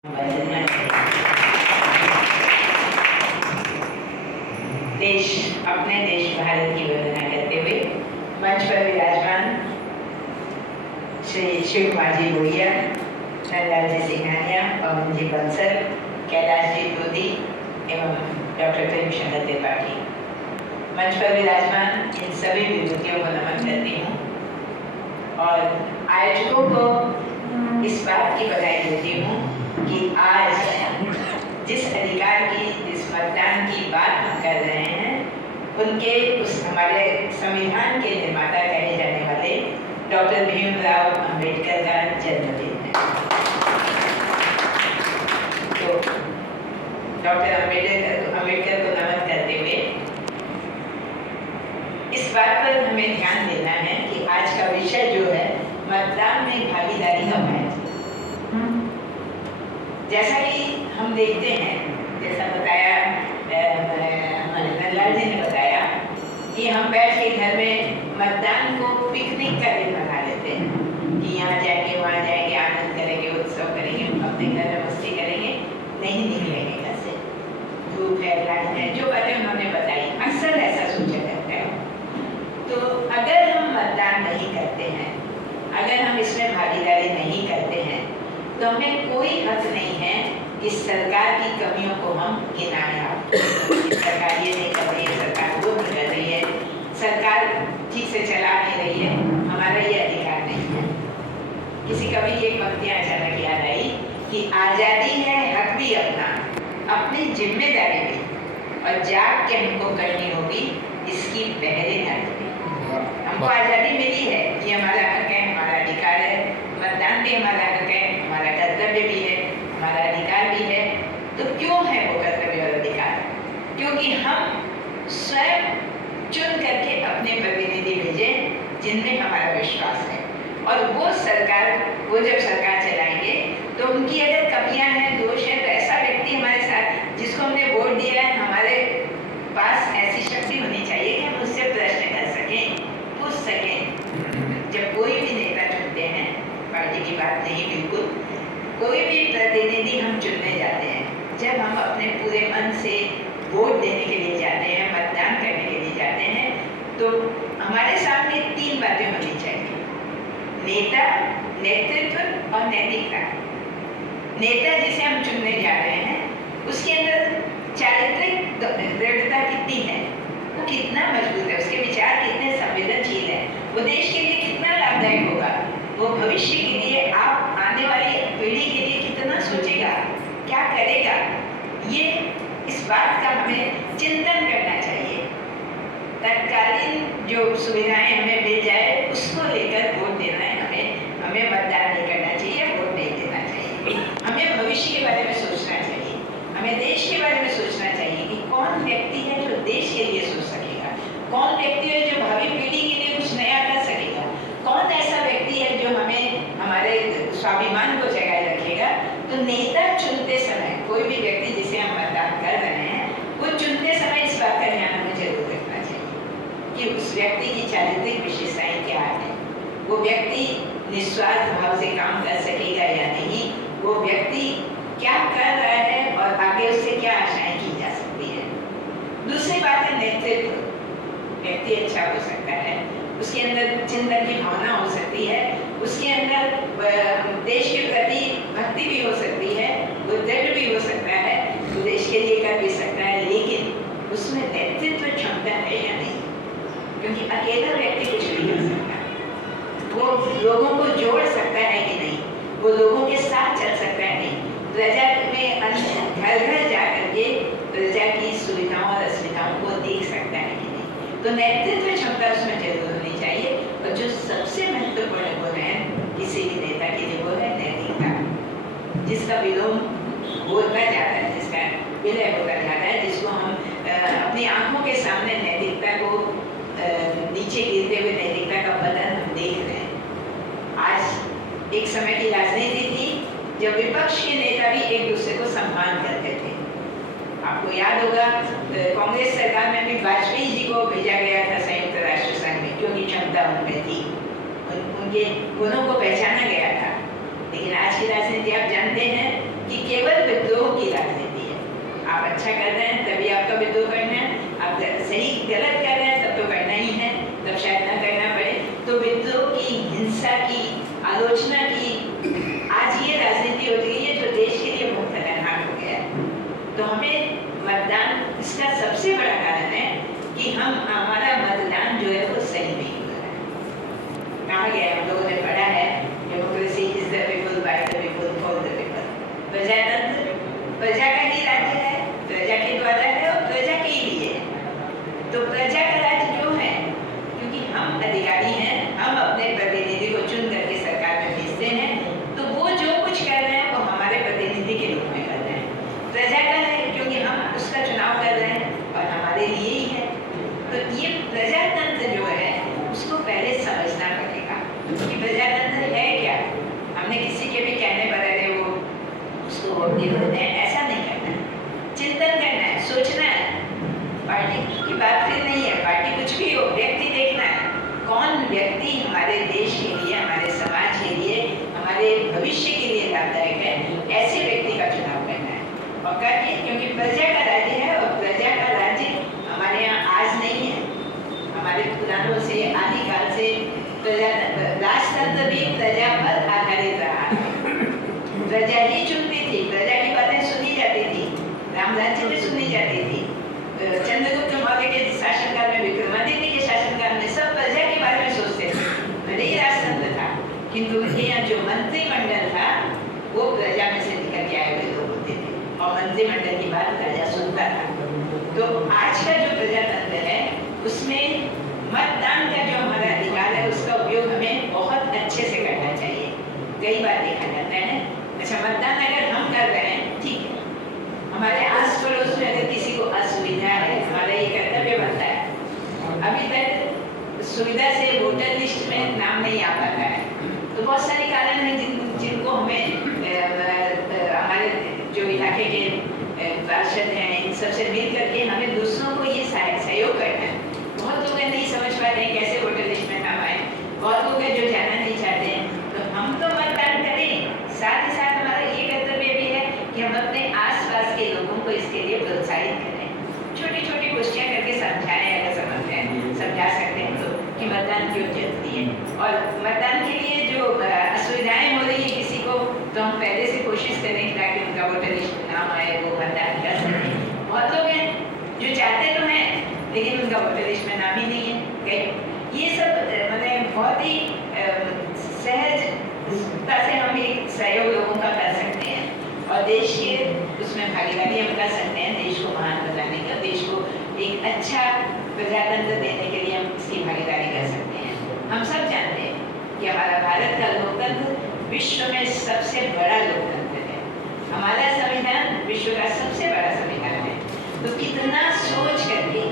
देश अपने देश भारत की वंदना करते हुए मंच पर विराजमान श्री शिव कुमार जी लोहिया, नंदलाल जी सिंघानिया, पवन जी बंसल, कैलाश जी लोधी एवं डॉक्टर प्रेम शंकर त्रिपाठी, मंच पर विराजमान इन सभी विभूतियों को नमन करती हूँ और आयोजकों को इस बात की बधाई देती हूँ कि आज जिस अधिकार की, जिस मतदान की बात हम कर रहे हैं, उनके उस हमारे संविधान के निर्माता कहे जाने वाले डॉक्टर भीमराव अंबेडकर का जन्मदिन है। तो डॉक्टर अंबेडकर को नमन करते हुए इस बात पर हमें ध्यान देना है कि आज का विषय जो है मतदान में भागीदारी का महत्व। जैसा कि हम देखते हैं, जैसा बताया नंदलाल जी ने बताया कि हम बैठ के घर में मतदान को पिकनिक का दिन बना लेते हैं कि यहाँ जाएंगे, वहाँ जाएंगे, आनंद करेंगे, उत्सव करेंगे, अपने घर में मस्ती करेंगे, नहीं निकलेंगे घर से, धूप है, लाइन है, जो बातें उन्होंने बताई, अक्सर ऐसा सोचा करते हैं। तो अगर हम मतदान नहीं करते हैं, अगर हम इसमें भागीदारी नहीं करते हैं, तो हमें कोई हक नहीं है इस सरकार की कमियों को हम गिनाएं। सरकार ये नहीं कर रही है, सरकार वो नहीं कर रही है, सरकार ठीक से चला नहीं रही है, हमारा ये अधिकार नहीं है। किसी कवि की एक पंक्तियां अचानक याद आई कि आज़ादी है हक भी अपना, अपनी जिम्मेदारी भी, और जाग के हमको करनी होगी इसकी पहरेदारी भी। हमको आज़ादी मिली है, ये हमारा हक है, हमारा अधिकार है, मतदान भी हमारा हक है, हमारा कर्तव्य भी है, हमारा अधिकार भी है। तो क्यों है वो कर्तव्य और अधिकार? क्योंकि हम स्वयं चुन करके अपने प्रतिनिधि भेजें जिनमें हमारा विश्वास है, और वो जब सरकार चलाएंगे तो उनकी अगर कमियां हैं, दोष है, तो ऐसा व्यक्ति हमारे साथ जिसको हमने वोट दिया है, हमारे पास ऐसी शक्ति होनी चाहिए कि हम उससे प्रश्न कर सकें, पूछ सकें। जब कोई भी नेता चुनते हैं, पार्टी की बात नहीं, बिल्कुल कोई भी प्रतिनिधि हम चुनने जाते हैं, जब हम अपने पूरे मन से वोट देने के लिए जाते हैं, मतदान करने के लिए जाते हैं, तो हमारे सामने 3 बातें होनी चाहिए: नेता, नेतृत्व और नैतिकता। नेता जिसे हम चुनने जा रहे हैं, उसके अंदर चारित्रिक दृढ़ता कितनी है, वो कितना मजबूत है, उसके विचार कितने संवेदनशील है, वो देश के लिए कितना लाभदायक होगा, वो भविष्य के लिए, आप आने वाली पीढ़ी के लिए कितना सोचेगा, क्या करेगा, ये इस बात का हमें चिंतन करना चाहिए। तत्कालीन जो सुविधाएं हमें मिल जाए उसको लेकर वोट देना है, हमें मतदान नहीं करना चाहिए, वोट नहीं देना चाहिए। हमें भविष्य के बारे में सोचना चाहिए, हमें देश के बारे में सोचना चाहिए कि कौन व्यक्ति है जो देश के लिए सोच सकेगा, कौन व्यक्ति है जो भावी पीढ़ी के लिए कुछ नया कर सकेगा, कौन ऐसा व्यक्ति है जो हमें हमारे स्वाभिमान को जगाए रखेगा। तो नेता चुनते समय, कोई भी व्यक्ति जिसे हम मतदान कर रहे हैं, वो चुनते समय इस बात का ध्यान हमें जरूर रखना चाहिए कि उस व्यक्ति की चारित्रिक विशेषताएं क्या है, वो व्यक्ति निस्वार्थ भाव से काम कर सकेगा या नहीं, वो व्यक्ति क्या कर रहा है और आगे उससे क्या आशाएं की जा सकती है। दूसरी बात है नेतृत्व। व्यक्ति अच्छा हो सकता है, उसके अंदर चिंतन की भावना हो सकती है, उसके अंदर देश के प्रति भक्ति भी हो सकती है, वो दृढ़ भी हो सकता है, वो देश के लिए कर भी सकता है, लेकिन उसमें नेतृत्व क्षमता है या नहीं? क्योंकि अकेला व्यक्ति कुछ नहीं कर सकता, वो लोगों को जोड़ सकता है कि नहीं, वो लोगों के साथ चल सकता है नहीं, प्रजा में घर घर जा करके प्रजा की सुविधाओं और असुविधाओं को देख सकता है कि नहीं। तो नेतृत्व क्षमता उसमें जरूर होनी चाहिए, और जो सबसे महत्वपूर्ण गुण है किसी भी नेता के लिए, वो है नैतिकता। जिसका विलोम होता जाता है, जिसका विलय होता जाता है, जिसको हम अपनी आंखों के सामने नैतिकता को नीचे गिरते हुए नैतिकता का पतन हम देख रहे हैं। आज एक समय की राजनीति थी जब विपक्ष के नेता भी एक दूसरे को सम्मान करते थे। आपको याद होगा, कांग्रेस सरकार में भी वाजपेयी जी को भेजा गया था संयुक्त राष्ट्र संघ में, क्योंकि क्षमता उनमें थी, उनके गुणों को पहचाना गया था। लेकिन आज की राजनीति आप जानते हैं कि अच्छा कर रहे हैं तभी आपका विद्रोह करना है, आप सही गलत कर रहे हैं तब तो करना ही है, तब शायद ना करना पड़े। तो विद्रोह की, हिंसा की, आलोचना की आज ये राजनीति हो गई है जो देश के लिए बहुत खतरनाक हो गया है। तो हमें मतदान, इसका सबसे बड़ा कारण है कि हमारा मतदान जो है वो सही नहीं हो रहा है। कहा गया है, हम लोगों ने पढ़ा है, democracy is the people, by the people, for the people. प्रजातंत्र प्रजा का ही राज्य है, प्रजा के द्वारा है और प्रजा के ही लिए है। तो प्रजा का राज्य जो है, क्योंकि हम अधिकारी हैं, हम अपने प्रतिनिधि को चुन करके सरकार में भेजते हैं, तो वो जो कुछ कर रहे हैं वो हमारे प्रतिनिधि के रूप में कर रहे हैं। प्रजा का है क्योंकि हम उसका चुनाव कर रहे हैं और हमारे लिए ही है। तो ये प्रजातंत्र जो है उसको पहले समझना पड़ेगा कि प्रजातंत्र है क्या। हमने किसी के भी कहने पर अरे वो उसको वोट नहीं देते हैं, ऐसा नहीं करना है। चिंतन करना है, सोचना है। पार्टी की बात फिर नहीं है, पार्टी कुछ भी हो, व्यक्ति देखना है कौन व्यक्ति हमारे देश के लिए, हमारे समाज के लिए, हमारे भविष्य के लिए लाभदायक है, ऐसे व्यक्ति का चुनाव करना है। और करके, क्योंकि प्रजा का राज्य है और प्रजा का राज्य हमारे यहाँ आज नहीं है, हमारे पुरानों से, आदिकाल से राजतंत्र भी प्रजा पर आधारित रहा है। प्रजा ही चुनती थी, प्रजा की बातें सुनी जाती थी, राम राज्य में सुनी जाती थी। चंद्रगुप्त मौर्य के शासनकाल में, विक्रमादित्य के शासनकाल में सब प्रजा के बारे में सोचते थे, भले ही राजतंत्र था, किंतु उनके यहाँ जो मंत्रिमंडल था वो प्रजा में से निकल के आए हुए लोग होते थे और मंत्रिमंडल की बात प्रजा सुनता था। तो आज का जो प्रजातंत्र है उसमें मतदान का जो हमारा अधिकार है उसका उपयोग हमें बहुत अच्छे से करना चाहिए। कई बार देखा जाता है, अच्छा मतदान अगर हम कर रहे हैं ठीक है, हमारे आस पड़ोस में अगर किसी को असुविधा है, हमारा ये कर्तव्य बनता है। अभी तक सुविधा से वोटर लिस्ट में नाम नहीं आ पाता है, तो बहुत सारे कारण हैं जिनको हमें हमारे जो इलाके के पार्षद हैं इन सबसे मिल करके हमें दूसरों को ये सहयोग करना है। बहुत लोग नहीं समझ पाते हैं कैसे वोटर लिस्ट में नाम आए, बहुत लोग हैं जो जाना नहीं चाहते हैं। तो हम तो मतदान करें, साथ ही साथ हमारा ये कर्तव्य भी है कि हम अपने आसपास के लोगों को इसके लिए प्रोत्साहित करें, छोटी छोटी गोष्ठियाँ करके समझाएं, अगर समझा सकते हैं तो, कि मतदान क्यों जरूरी है। और मतदान के लिए जो असुविधाएं हो रही है किसी को, तो हम पहले से कोशिश करें ताकि उनका वोटर लिस्ट में नाम आए, वो मतदान कर सकें। बहुत लोग हैं जो चाहते तो हैं लेकिन उनका वोटर लिस्ट में नाम ही नहीं है। ये सब मतलब बहुत ही सहजता से हम एक सहयोग लोगों का कर सकते हैं और देश के उसमें भागीदारी हम कर सकते हैं, देश को महान बनाने का, देश को एक अच्छा प्रजातंत्र देने के लिए हम इसकी भागीदारी कर सकते हैं। हम सब जानते हैं कि हमारा भारत का लोकतंत्र विश्व में सबसे बड़ा लोकतंत्र है, हमारा संविधान विश्व का सबसे बड़ा संविधान है। तो कितना सोच करके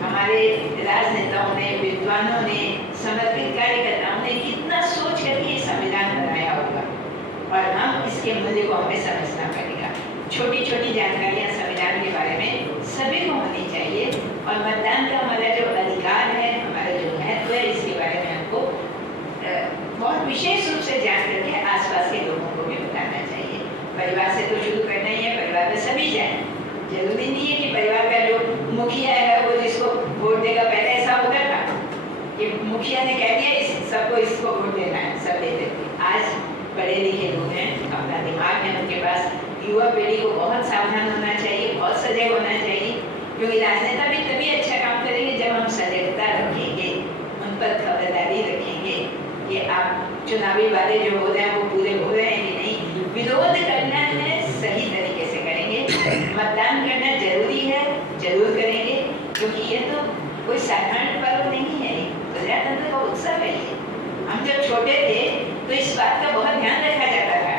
हमारे राजनेताओं ने, विद्वानों ने, समर्पित कार्यकर्ताओं ने कितना सोच करके ये संविधान बनाया होगा और हम इसके मूल्य को हमें समझना पड़ेगा। छोटी छोटी जानकारियाँ संविधान के बारे में सभी को होनी चाहिए और मतदान का हमारा जो अधिकार है, हमारा जो महत्व है, इसके बारे में हमको बहुत विशेष रूप से जान करके आसपास के लोगों को भी बताना चाहिए। परिवार से तो शुरू करना ही है, परिवार में सभी जाएं। जरूरी नहीं है कि परिवार का जो मुखिया है वो जिसको वोट देगा, पहले ऐसा होता था कि मुखिया ने कह दिया इस सबको इसको वोट देना है, सब दे देते। आज पढ़े लिखे लोग हैं, अपना दिमाग है उनके पास, युवा पीढ़ी को बहुत सावधान होना चाहिए, बहुत सजग होना चाहिए, क्योंकि राजनेता भी तभी अच्छा काम करेंगे जब हम सजगता रखेंगे, उन पर खबरदारी रखेंगे कि आप चुनावी वादे जो हो रहे हैं वो पूरे हो रहे हैं कि नहीं। विरोध करना है सही तरीके से करेंगे, मतदान करना जरूरी है, जरूर करेंगे, क्योंकि ये तो कोई साधारण पर्व नहीं है, प्रजातंत्र का उत्सव है ये। हम जब छोटे थे तो इस बात का बहुत ध्यान रखा जाता था,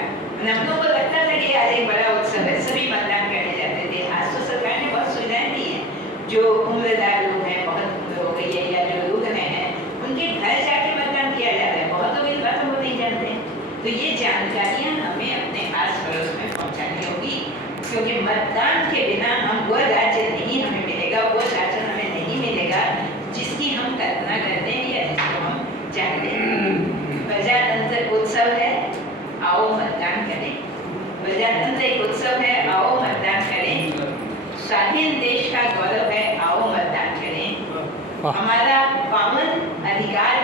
हम लोगों को लगता था कि आज एक बड़ा उत्सव है, सभी मतदान करने जाते थे। आज तो सरकार ने बहुत सुविधाएं दी हैं, जो उम्रदार लोग हैं, बहुत उम्र हो गई है या जो रुग्ण हैं, उनके घर जाके मतदान किया जाता है। बहुत लोग इस बात को नहीं जानते, तो ये जानकारियाँ हमें अपने आस पड़ोस में पहुँचानी होगी, क्योंकि मतदान के बिना हम वो राज्य नहीं हमें मिलेगा, वो शासन हमें नहीं मिलेगा जिसकी हम कल्पना करते हैं या जिसको हम चाहते हैं। प्रजातंत्र उत्सव है, आओ मतदान करें। प्रजातंत्र एक उत्सव है, आओ मतदान करें। हमारा पावन अधिकार